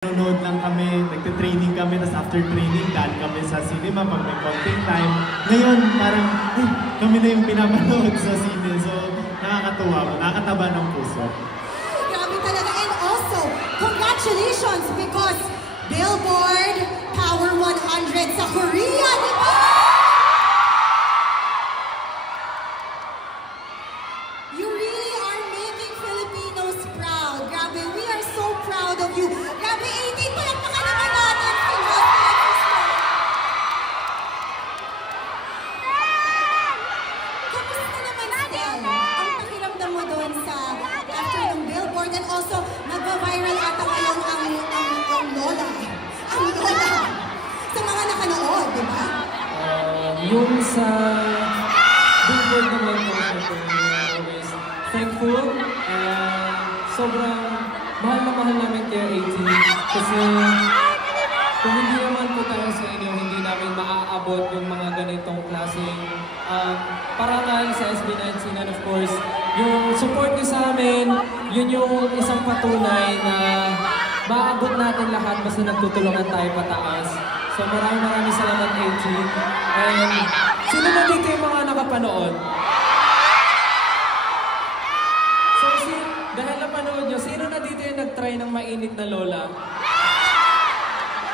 Nanonood lang kami, nagte-training kami, tapos after training, daan kami sa cinema pag may konting time. Ngayon, parang, kami na yung pinapanood sa cine. So, nakakatuwa, nakakataba ng puso. Grabe talaga. And also, congratulations because Billboard Power 100 sa Korea, di ba? You really are making Filipinos proud. Grabe, we are so proud of you. Grabe, 18 pa lang naman natin. Kamusta naman, Stel? Ang pakiramdam mo doon sa after ng Billboard and also nag-viral ata ngayon ang Lola. Ang Lola. Sa mga nakanood, di ba? Yung sa Billboard naman po, always thankful and sobrang mahal na mahal namin kaya 18 kasi kung hindi naman po tayo sa inyo, hindi namin maaabot yung mga ganitong klaseng parangal sa SB19 and of course, yung support niyo sa amin, yun yung isang patunay na maaabot natin lahat basta nagtutulungan tayo pataas. So maraming salamat 18. And sino na dito yung mga nakapanood? So dahil napanood nyo, sino na dito yung nag-try ng mainit na lola?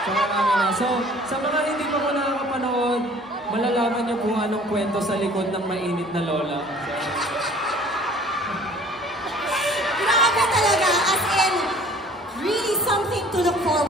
So marami na. So sa mga hindi pa po nakakapanood, malalaman nyo kung anong kwento sa likod ng mainit na lola. Grabe talaga, as in, really something to look forward.